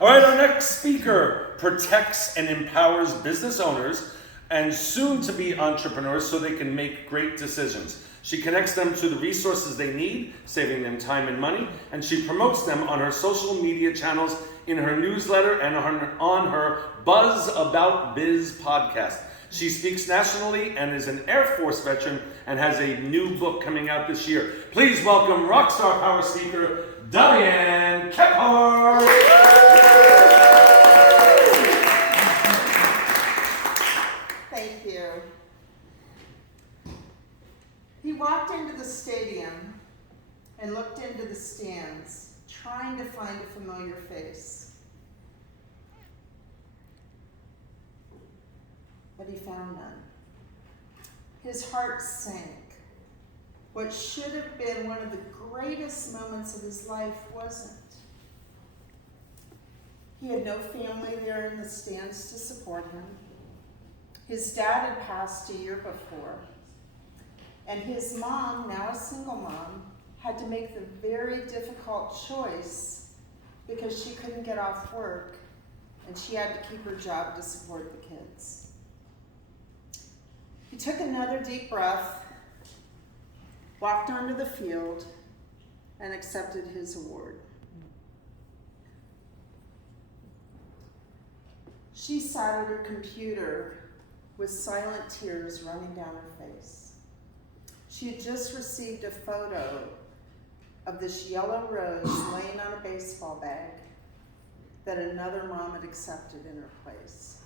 All right, our next speaker protects and empowers business owners and soon-to-be entrepreneurs so they can make great decisions. She connects them to the resources they need, saving them time and money, and she promotes them on her social media channels, in her newsletter, and on her Buzz About Biz podcast. She speaks nationally and is an Air Force veteran and has a new book coming out this year. Please welcome rockstar power speaker, Diane Kephart. Thank you. He walked into the stadium and looked into the stands, trying to find a familiar face. But he found none. His heart sank. What should have been one of the greatest moments of his life wasn't. He had no family there in the stands to support him. His dad had passed a year before, and his mom, now a single mom, had to make the very difficult choice because she couldn't get off work and she had to keep her job to support the kids. He took another deep breath, walked onto the field, and accepted his award. She sat at her computer with silent tears running down her face. She had just received a photo of this yellow rose laying on a baseball bag that another mom had accepted in her place.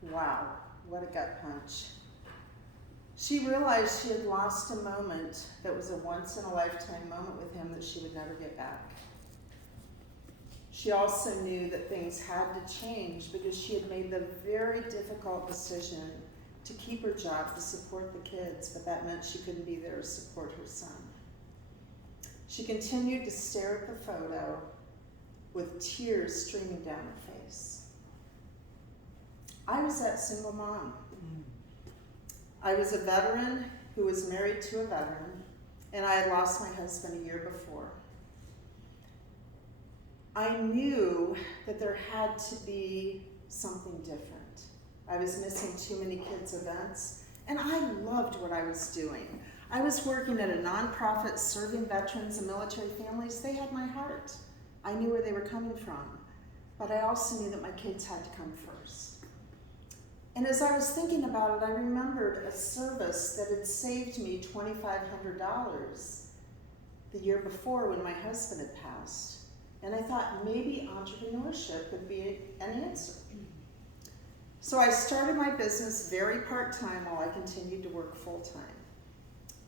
Wow, what a gut punch. She realized she had lost a moment that was a once-in-a-lifetime moment with him that she would never get back. She also knew that things had to change because she had made the very difficult decision to keep her job to support the kids, but that meant she couldn't be there to support her son. She continued to stare at the photo with tears streaming down her face. I was that single mom. I was a veteran who was married to a veteran, and I had lost my husband a year before. I knew that there had to be something different. I was missing too many kids' events, and I loved what I was doing. I was working at a nonprofit serving veterans and military families. They had my heart. I knew where they were coming from, but I also knew that my kids had to come first. And as I was thinking about it, I remembered a service that had saved me $2,500 the year before when my husband had passed. And I thought maybe entrepreneurship would be an answer. So I started my business very part-time while I continued to work full-time.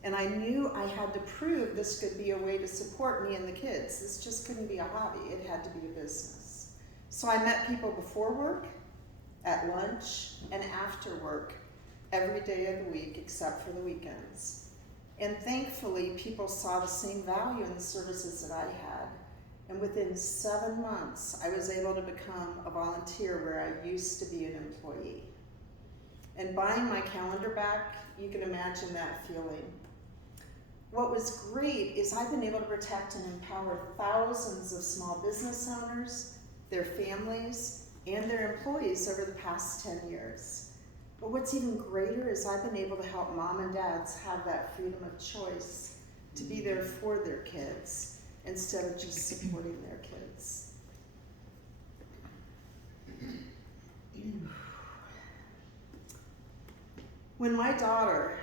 And I knew I had to prove this could be a way to support me and the kids. This just couldn't be a hobby, it had to be a business. So I met people before work, at lunch, and after work, every day of the week except for the weekends. And thankfully, people saw the same value in the services that I had. And within 7 months, I was able to become a volunteer where I used to be an employee. And buying my calendar back, you can imagine that feeling. What was great is I've been able to protect and empower thousands of small business owners, their families, and their employees over the past 10 years. But what's even greater is I've been able to help mom and dads have that freedom of choice to be there for their kids instead of just supporting their kids. When my daughter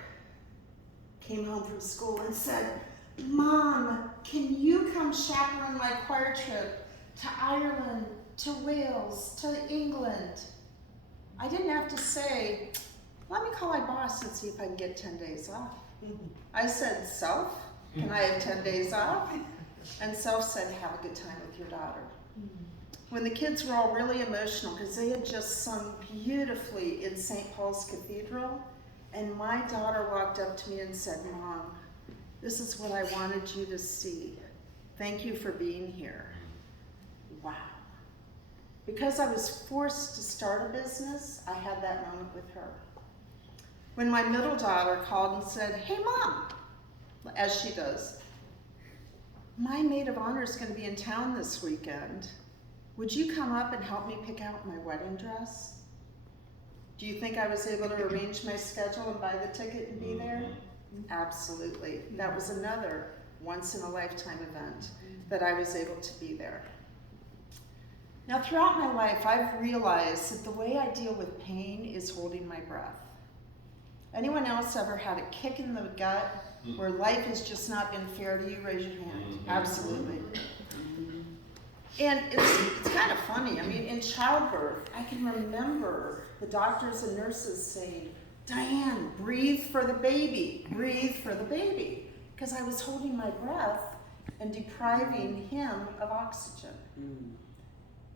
came home from school and said, "Mom, can you come chaperone my choir trip to Ireland, to Wales, to England?" I didn't have to say, "Let me call my boss and see if I can get 10 days off." I said, "Self, can I have 10 days off?" And Self said, "Have a good time with your daughter." When the kids were all really emotional because they had just sung beautifully in St. Paul's Cathedral, and my daughter walked up to me and said, "Mom, this is what I wanted you to see. Thank you for being here." Wow. Because I was forced to start a business, I had that moment with her. When my middle daughter called and said, "Hey, Mom," as she does, my maid of honor is going to be in town this weekend. Would you come up and help me pick out my wedding dress? Do you think I was able to arrange my schedule and buy the ticket and be there? Absolutely. That was another once-in-a-lifetime event that I was able to be there. Now, throughout my life, I've realized that the way I deal with pain is holding my breath. Anyone else ever had a kick in the gut where life has just not been fair to you? Raise your hand. Absolutely. And it's kind of funny. I mean, in childbirth, I can remember the doctors and nurses saying, Diane, breathe for the baby, breathe for the baby. Because I was holding my breath and depriving him of oxygen.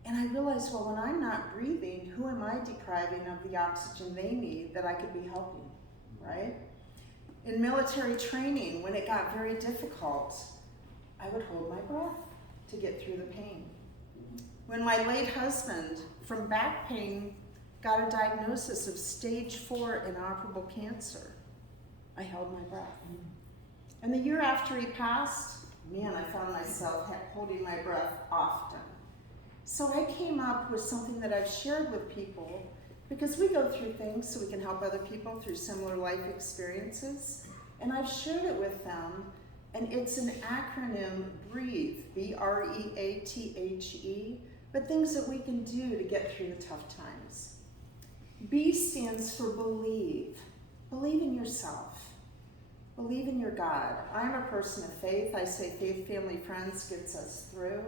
And I realized, well, when I'm not breathing, who am I depriving of the oxygen they need that I could be helping, right? In military training, when it got very difficult, I would hold my breath to get through the pain. When my late husband, from back pain, got a diagnosis of stage 4 inoperable cancer, I held my breath. And the year after he passed, man, I found myself holding my breath often. So I came up with something that I've shared with people, because we go through things so we can help other people through similar life experiences. And I've shared it with them, and it's an acronym, BREATHE, B-R-E-A-T-H-E, but things that we can do to get through the tough times. B stands for believe. Believe in yourself. Believe in your God. I'm a person of faith. I say faith, family, friends gets us through.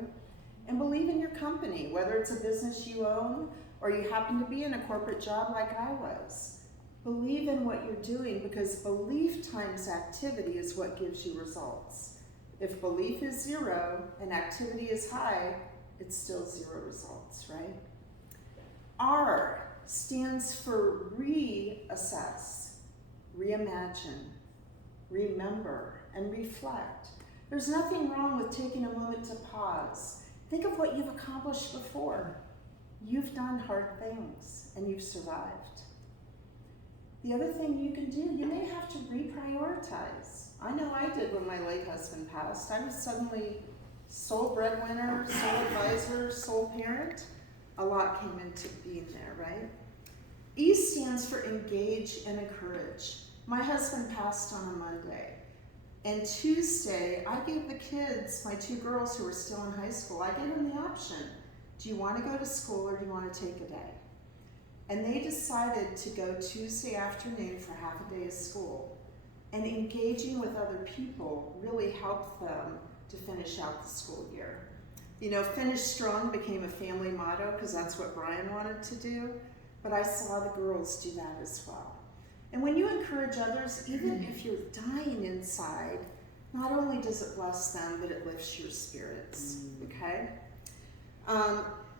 And believe in your company, whether it's a business you own or you happen to be in a corporate job like I was. Believe in what you're doing, because belief times activity is what gives you results. If belief is 0 and activity is high, it's still 0 results, right? R stands for reassess, reimagine, remember, and reflect. There's nothing wrong with taking a moment to pause. Think of what you've accomplished before. You've done hard things and you've survived. The other thing you can do, you may have to reprioritize. I know I did when my late husband passed. I was suddenly sole breadwinner, sole advisor, sole parent. A lot came into being there, right? E stands for engage and encourage. My husband passed on a Monday. And Tuesday, I gave the kids, my 2 girls who were still in high school, I gave them the option. Do you want to go to school or do you want to take a day? And they decided to go Tuesday afternoon for half a day of school. And engaging with other people really helped them to finish out the school year. You know, finish strong became a family motto because that's what Brian wanted to do, but I saw the girls do that as well. And when you encourage others, even if you're dying inside, not only does it bless them, but it lifts your spirits, okay?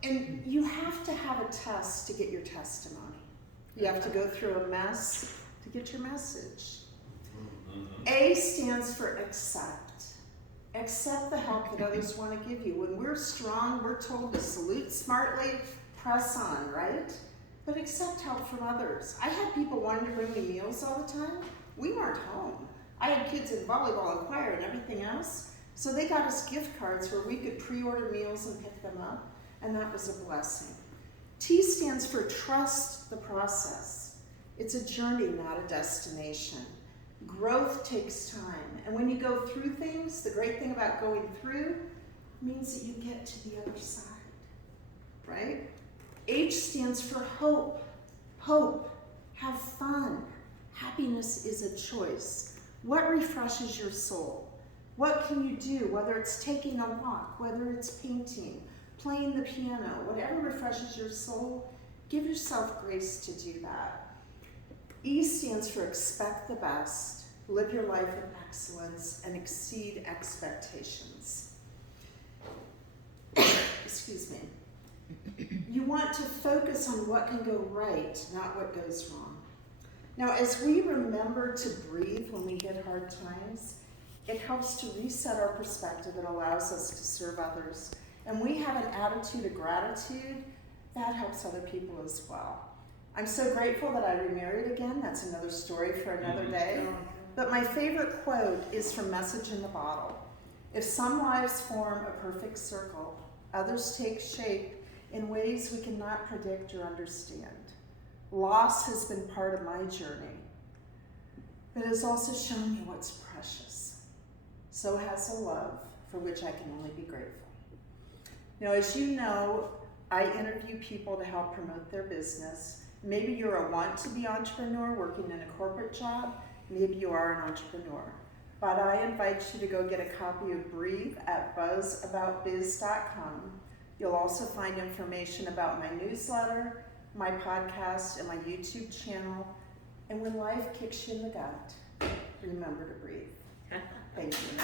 And you have to have a test to get your testimony. You have to go through a mess to get your message. A stands for accept. Accept the help that others want to give you. When we're strong, we're told to salute smartly, press on, right? But accept help from others. I had people wanting to bring me meals all the time. We weren't home. I had kids in volleyball and choir and everything else. So they got us gift cards where we could pre-order meals and pick them up. And that was a blessing. T stands for trust the process. It's a journey, not a destination. Growth takes time. And when you go through things, the great thing about going through means that you get to the other side, right? H stands for hope. Hope. Have fun. Happiness is a choice. What refreshes your soul? What can you do, whether it's taking a walk, whether it's painting, playing the piano, whatever refreshes your soul, give yourself grace to do that. E stands for expect the best, live your life with excellence, and exceed expectations. Excuse me. You want to focus on what can go right, not what goes wrong. Now, as we remember to breathe when we hit hard times, it helps to reset our perspective and allows us to serve others. And we have an attitude of gratitude, that helps other people as well. I'm so grateful that I remarried again. That's another story for another day. But my favorite quote is from Message in the Bottle. If some lives form a perfect circle, others take shape in ways we cannot predict or understand. Loss has been part of my journey, but it has also shown me what's precious. So has a love for which I can only be grateful. Now, as you know, I interview people to help promote their business. Maybe you're a want-to-be entrepreneur working in a corporate job. Maybe you are an entrepreneur. But I invite you to go get a copy of Breathe at buzzaboutbiz.com. You'll also find information about my newsletter, my podcast, and my YouTube channel. And when life kicks you in the gut, remember to breathe. Thank you.